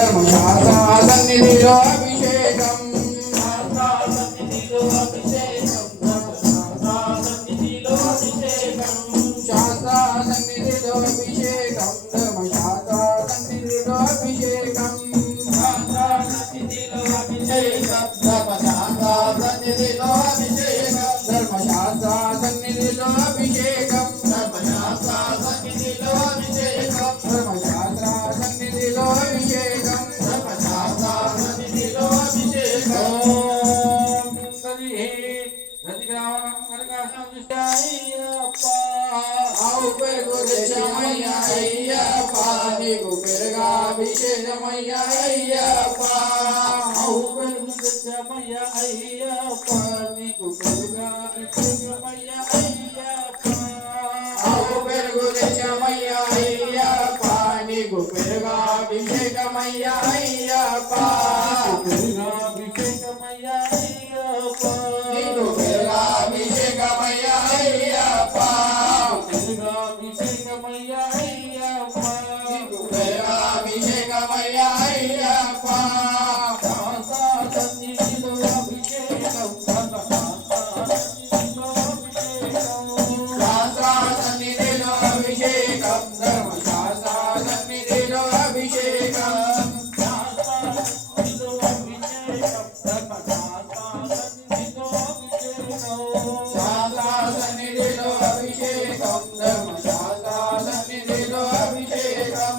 సన్నిధిలో అభిషేకం శాస్త్ర సన్నిధిలో అభిషేకం ధర్మశాస్త్ర సన్నిధిలో అభిషేకం ధర్మశాస్త్ర సన్నిధిలో అభిషేకం ధర్మశాస్త్ర సన్నిధిలో అభిషేకం ధర్మశాస్త్ర సన్నిధిలో అభిషేకం ధర్మశాస్త్ర సన్నిధిలో అభిషేకం ధర్మశాస్త్ర సన్నిధిలో అభిషేకం ఆవు పెరుగు తెచ్చమయ్యా అయ్యప్ప నీకు పెరుగాభిషేకమయ్యా అయ్యప్ప ఆవు పెరుగు తెచ్చమయ్యా అయ్యప్ప నీకు పెరుగాభిషేకమయ్యా అయ్యప్ప ఆవు పెరుగు తెచ్చమయ్యా అయ్యప్ప నీకు పెరుగాభిషేకమయ్యా అయ్యప్ప పెరుగాభిషేకమయ్యా అయ్యప్ప నీకు పెరుగాభిషేకమయ్యా అయ్యప్ప పెరుగాభిషేకమయ్యా అయ్యప్ప నీకు పెరుగాభిషేకమయ్యా అయ్యప్ప సన్నిధిలో అభిషేకం శాస్త్ర సన్నిధిలో అభిషేకం ధర్మశాస్త్ర సన్నిధిలో అభిషేకం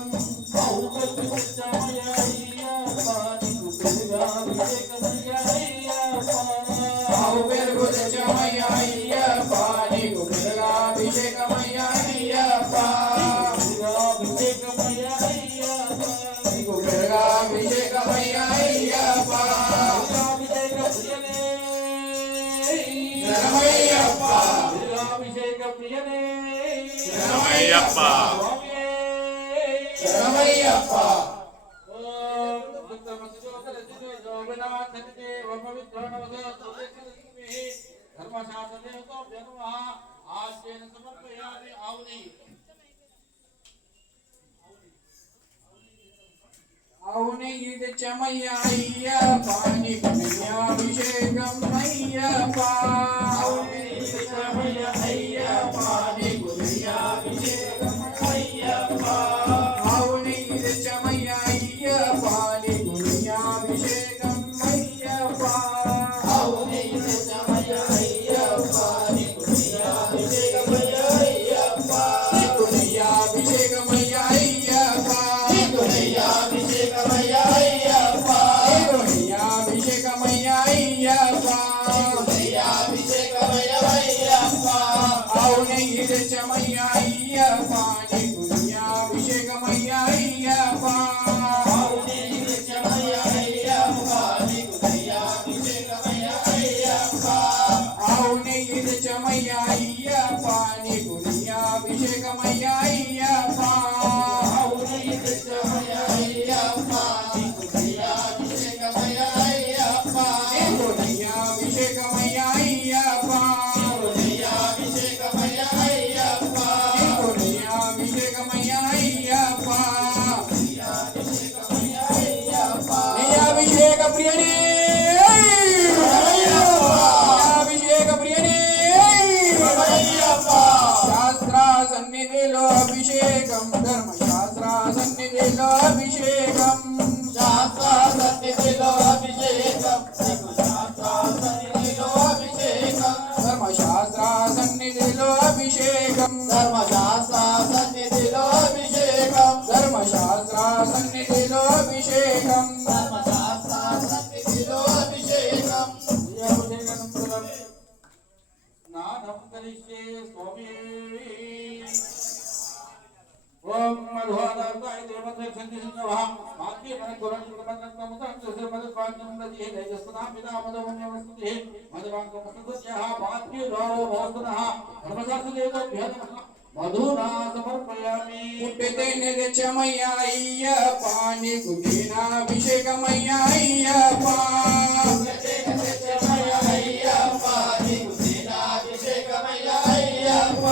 ఆవు పెరుగు తెచ్చమయ్యా అయ్యప్ప నీకు పెరుగాభిషేకమయ్యా అయ్యప్ప నీకు పెరుగాభిషేకమయ్యా అయ్యప్ప శరణమయ్యప్ప శరణమయ్యప్ప శరణమయ్యప్ప అవునే ఇది చెమయ్యా అయ్యప్ప నీకు అభిషేకం అయ్యప్ప అవునే ఇది చెమయ్యా అయ్యప్ప నీకు అభిషేకం అయ్యప్ప అవునే ఇది చెమయ్యా అయ్యప్ప నీకు అభిషేకం అయ్యప్ప అవునే ఇది చెమయ్యా అయ్యప్ప నీకు అభిషేకం అయ్యప్ప నీకు అభిషేకం అయ్యప్ప నీకు అభిషేకమయ్యా అయ్యప్ప నీకు అభిషేకమయ్యా అయ్యప్ప నీకు అభిషేకమయ్యా అయ్యప్ప అవునే ఇది చెమయ్యా అయ్యప్ప నీకు అభిషేకమయ్యా అయ్యప్ప అవునే ఇది చెమయ్యా అయ్యప్ప నీకు అభిషేకమయ్యా అయ్యప్ప అవునే ఇది చెమయ్యా అయ్యప్ప నీకు అభిషేకమయ్యా అయ్యప్ప అవునే ఇది చెమయ్యా అయ్యప్ప నీకు అభిషేకమయ్యా అయ్యప్ప నీకు అభిషేకమయ్యా అయ్యప్ప అభిషేకమయ్యా అయ్యప్ప నీకు అభిషేకమయ్యా అయ్యప్ప అభిషేకమయ్యా అయ్యప్ప నీ అభిషేక ప్రియనే అభిషేక ప్రియనే శాస్త్ర సన్నిధిలో అభిషేకం ధర్మశాస్త్ర సన్నిధిలో అభిషేకం శాస్త్ర సన్నిధిలో అభిషేకం శాస్త్ర సన్నిధిలో అభిషేకం ధర్మశాస్త్ర సన్నిధిలో అభిషేకం ధర్మశాస్త్ర సన్నిధిలో అభిషేకం ధర్మశాస్త్ర సన్నిధిలో అభిషేకం ధర్మశాస్త్ర సన్నిధిలో అభిషేకం స్నానం కరిష్యే స్వామి ఓం మధువాదాయ దేవతే సందేశనవః మాత్రే మనకురం కుమంతం సుమద పాఠం నది తేజస్నా పితా మదవన్యవస్తుతే మదవాంకం సత్యః మాత్రే రావో భవతః ధర్మశాస్త్రేభ్యో మధునా సమర్పయామి పుట్టితే నిజమయ్యా అయ్యప్ప నీకు దీనాభిషేకమయ్యా అయ్యప్ప పుట్టితే నిజమయ్యా అయ్యప్ప నీకు దీనాభిషేకమయ్యా అయ్యప్ప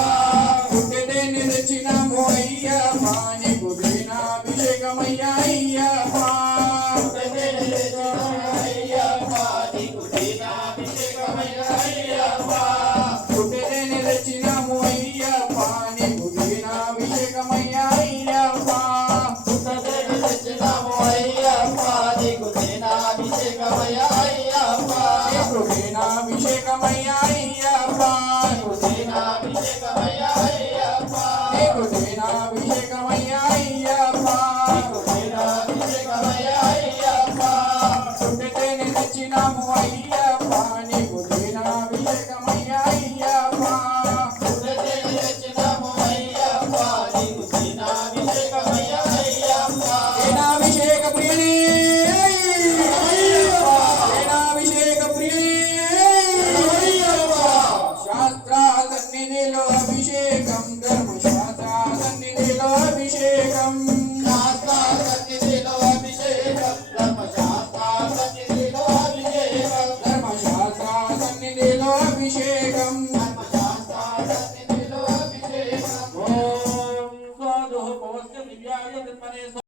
పుట్టితే నిజచినము అయ్యప్ప నీకు దీనాభిషేకమయ్యా అయ్యప్ప అభిషేకం ఓం స్వాదో పవస్య దివ్యాయ